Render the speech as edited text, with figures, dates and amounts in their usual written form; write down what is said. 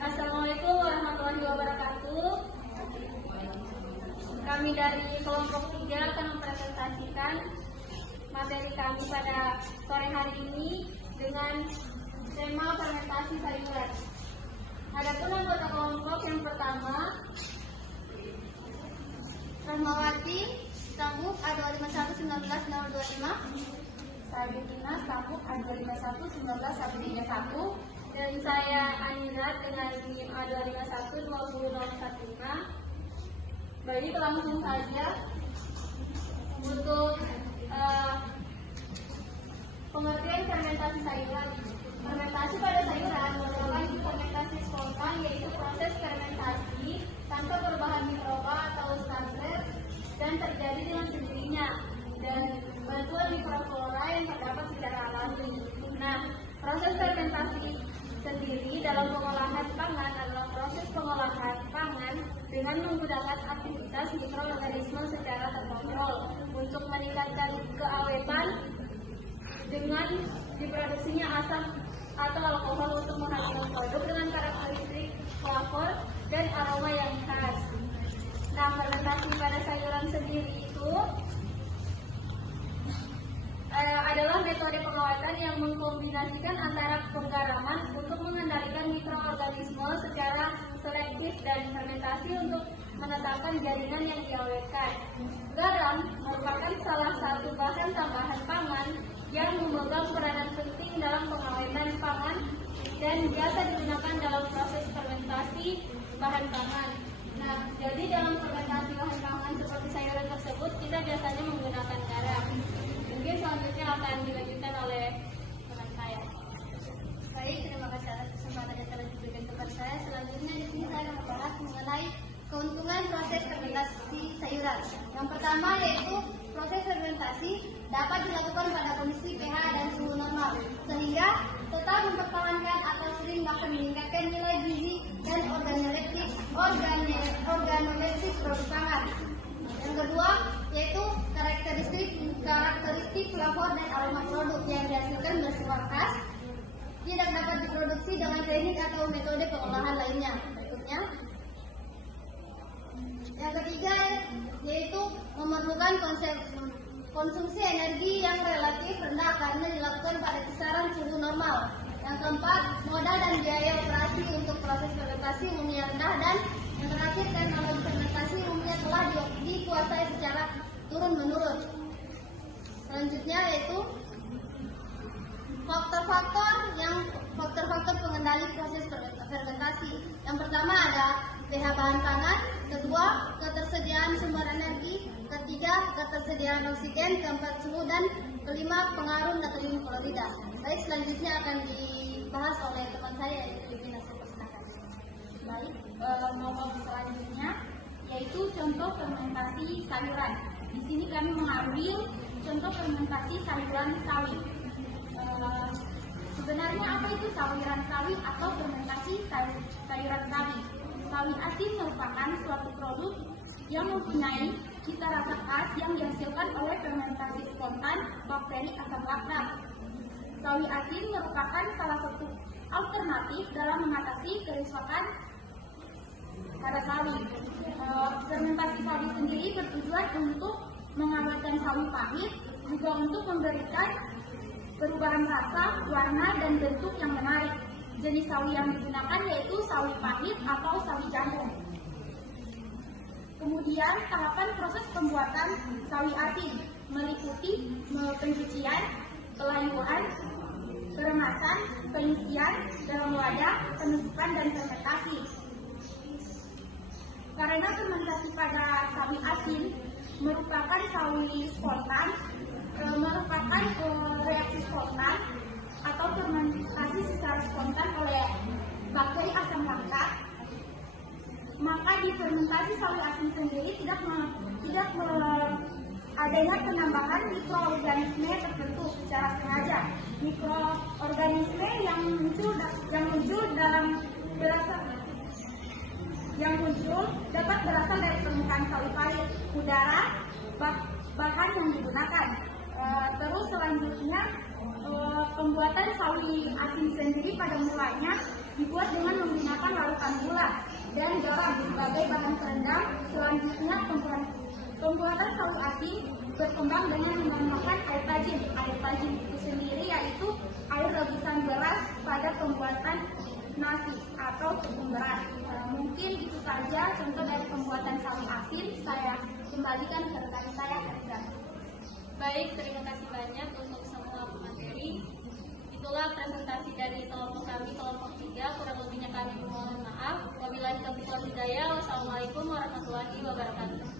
Assalamualaikum warahmatullahi wabarakatuh. Kami dari kelompok 3 akan mempresentasikan materi kami pada sore hari ini dengan tema fermentasi sayuran. Adapun anggota kelompok yang pertama, Rahmawati, Stambuk A251-19025, Sabitina, Stambuk A251-19131, dan saya Anirat dengan NIM A251-20015. Baik, langsung saja untuk pengertian fermentasi sayuran. Fermentasi pada sayuran merupakan fermentasi spontan, yaitu proses fermentasi tanpa berbahan mikroba atau starter dan terjadi dengan sendirinya dan bantuan mikroflora yang terdapat secara alami. Nah, proses fermentasi sendiri dalam pengolahan pangan adalah proses pengolahan pangan dengan menggunakan aktivitas mikroorganisme secara terkontrol untuk meningkatkan keawetan dengan diproduksinya asam atau alkohol untuk menghasilkan produk dengan karakteristik flavor dan aroma yang khas. Nah, fermentasi pada sayuran sendiri itu adalah metode pengawatan yang mengkombinasikan antara penggaraman untuk mengendalikan mikroorganisme secara selektif dan fermentasi untuk menetapkan jaringan yang diawetkan. Garam merupakan salah satu bahan tambahan pangan yang memegang peranan penting dalam pengawetan pangan dan biasa digunakan dalam proses fermentasi bahan pangan. Nah, jadi dalam fermentasi bahan pangan seperti sayuran tersebut kita biasanya menggunakan garam. Mungkin selanjutnya akan dilanjutkan oleh teman saya. Baik, terima kasih atas kesempatan yang telah diberikan kepada saya. Selanjutnya di sini saya akan membahas mengenai keuntungan proses fermentasi sayuran. Yang pertama yaitu proses fermentasi dapat dilakukan pada kondisi pH dan suhu normal, sehingga tetap mempertahankan atau sering bahkan meningkatkan nilai gizi dan organoleptik produk pangan. Yang kedua yaitu karakteristik flavor dan aroma produk yang dihasilkan bersifat khas, tidak dapat diproduksi dengan teknik atau metode pengolahan lainnya. Berikutnya, yang ketiga yaitu memerlukan konsumsi energi yang relatif rendah karena dilakukan pada kisaran suhu normal. Yang keempat, modal dan biaya operasi untuk proses fermentasi umumnya rendah, dan yang terakhir teknologi fermentasi umumnya telah dikuasai secara turun-menurun. Selanjutnya yaitu faktor-faktor pengendali proses fermentasi. Yang pertama ada pH bahan pangan, kedua ketersediaan sumber energi, ketiga ketersediaan oksigen, keempat suhu, dan kelima pengaruh natrium klorida. Baik, selanjutnya akan dibahas oleh teman saya yaitu Livina. Baik, nomor selanjutnya yaitu contoh fermentasi sayuran. Di sini kami mengambil contoh fermentasi sayuran sawi. Sebenarnya apa itu sayuran sawi atau fermentasi sayuran sawi? Sawi asin merupakan suatu produk yang mempunyai cita rasa khas yang dihasilkan oleh fermentasi spontan bakteri asam laktat. Sawi asin merupakan salah satu alternatif dalam mengatasi kerusakan pada sawi. Fermentasi sawi sendiri bertujuan untuk mengawetkan sawi pahit, juga untuk memberikan perubahan rasa, warna, dan bentuk yang menarik. Jenis sawi yang digunakan yaitu sawi pahit atau sawi jagung. Kemudian tahapan proses pembuatan sawi asin meliputi pencucian, pelayuan, peremasan, pengisian dalam wadah, penutupan, dan fermentasi. Karena fermentasi pada sawi asin merupakan sawi spontan, merupakan reaksi spontan atau fermentasi secara spontan oleh bakteri asam laktat, maka di fermentasi sawi asin sendiri tidak adanya penambahan mikroorganisme tertentu secara sengaja. Mikroorganisme yang muncul dapat berasal dari permukaan sawi pahit, udara, bahan yang digunakan. Terus selanjutnya pembuatan sawi asin sendiri pada mulanya dibuat dengan menggunakan larutan gula dan garam sebagai bahan perendam. Selanjutnya, pembuatan saus asin berkembang dengan menambahkan air tajin. Air tajin itu sendiri yaitu air rebusan beras pada pembuatan nasi atau tepung beras. Mungkin itu saja contoh dari pembuatan saus asin. Saya kembalikan ke rekan saya, Herza. Baik, terima kasih banyak untuk semua materi. Itulah presentasi dari kelompok kami, kelompok 3. Kurang lebihnya kami mohon maaf. Wabillahi taufiq wal hidayah. Wassalamualaikum warahmatullahi wabarakatuh.